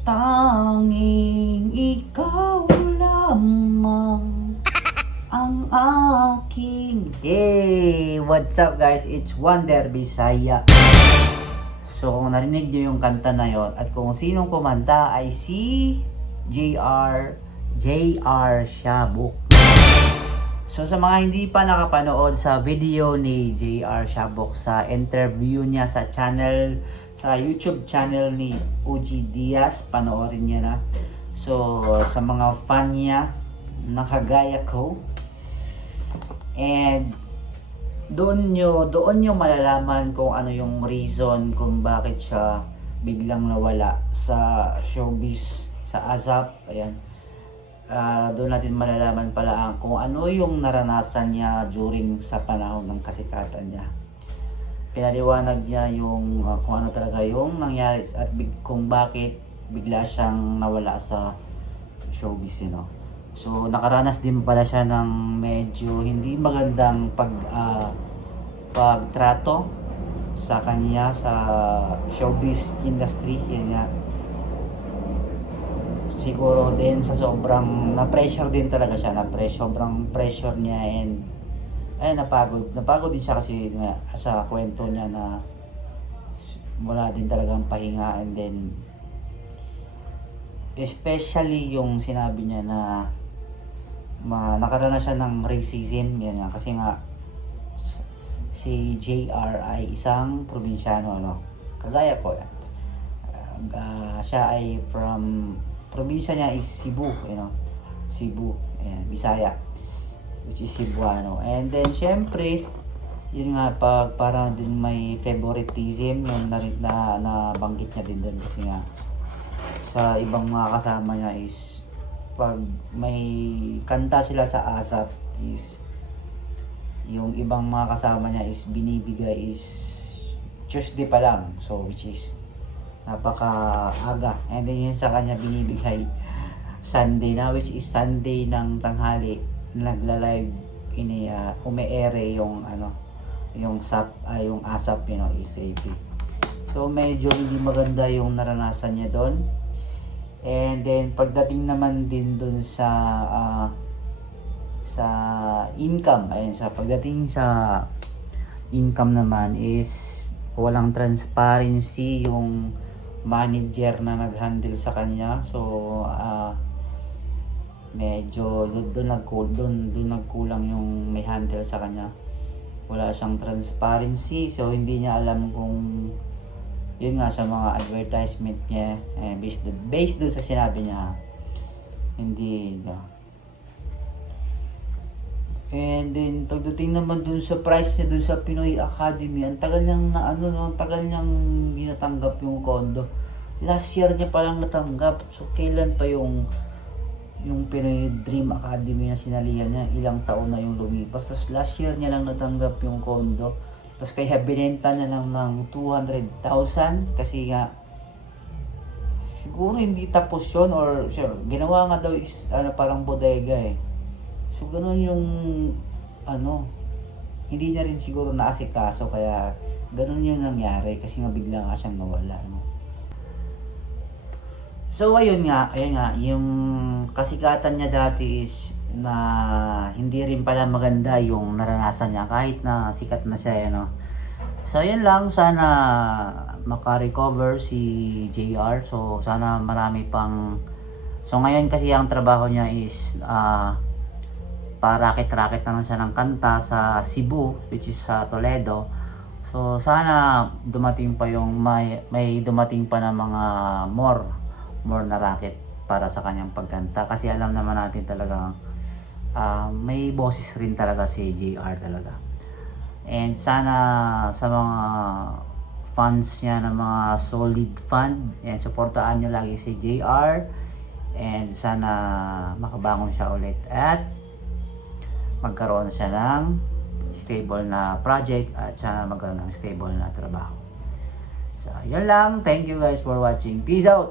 Tanging ikaw lamang ang aking. Hey! What's up guys? It's Wonder Bisaya. So kung narinig nyo yung kanta na yon at kung sinong kumanta ay si JR Shabuk. So sa mga hindi pa nakapanood sa video ni JR Shabuk sa interview niya sa channel, sa YouTube channel ni OG Diaz, panoorin niya na. So sa mga fan niya nakagaya ko, and doon nyo malalaman kung ano yung reason kung bakit siya biglang nawala sa showbiz, sa ASAP. Ayan. Doon natin malalaman pala kung ano yung naranasan niya during sa panahon ng kasikatan niya. Pinaliwanag niya yung kung ano talaga yung nangyari at kung bakit bigla siyang nawala sa showbiz, you know. So nakaranas din pala siya ng medyo hindi magandang pagtrato sa kanya sa showbiz industry. Yan nga, siguro din sa sobrang na-pressure din talaga siya, sobrang pressure niya, and ay napagod din siya kasi nga, sa kwento niya na wala din talagang pahinga, and then especially yung sinabi niya na nakaranas siya ng racism. Yan nga, kasi nga si JR ay isang probinsyano, no? Kagaya ko. Siya ay from probinsya niya is Cebu, you know. Cebu, Bisaya, which is Cebuano. And then syempre, yun nga, parang din may favoritism yung nabanggit niya din doon, kasi nga sa ibang mga kasama niya is pag may kanta sila sa ASAP is yung ibang mga kasama niya is binibigay is Tuesday pa lang, so which is napaka-aga, and then yun sa kanya binibigay Sunday na, which is Sunday ng tanghali nagla-live ume-ere yung yung ASAP, you know, SAP. So medyo hindi maganda yung naranasan niya doon. And then pagdating naman din dun sa income, pagdating sa income naman is walang transparency yung manager na nag-handle sa kanya. So medyo doon nagkulang yung may handle sa kanya. Wala siyang transparency, so hindi niya alam kung yun nga, sa mga advertisement niya, based doon sa sinabi niya, hindi, no. And then pagdating naman dun sa price niya dun sa Pinoy Academy, ang tagal niyang ginatanggap yung kondo. Last year niya palang natanggap. So kailan pa yung Pinoy Dream Academy na sinalihan niya? Ilang taon na yung lumipas. Tapos last year niya lang natanggap yung kondo. Tapos kaya binenta na lang ng 200,000 kasi nga siguro hindi tapos yun, or sure, ginawa nga daw is parang bodega eh. So ganoon yung hindi niya rin siguro naasikaso, kaya ganoon yung nangyari kasi nga bigla nga siyang nawala, no? So ayun nga, yung kasikatan niya dati is na hindi rin pala maganda yung naranasan niya kahit na sikat na siya, no? So yun lang, sana maka-recover si JR. So sana marami pang, so ngayon kasi ang trabaho niya is parakit-rakit na lang siya ng kanta sa Cebu, which is sa Toledo. So sana dumating pa yung may dumating pa na mga more na racket para sa kanyang pagkanta, kasi alam naman natin talagang may boses rin talaga si JR talaga. And sana sa mga fans niya, na mga solid fan, supportaan niyo lagi si JR, and sana makabangon siya ulit at magkaroon siya ng stable na project, at sana magkaroon ng stable na trabaho. So yun lang, thank you guys for watching, peace out.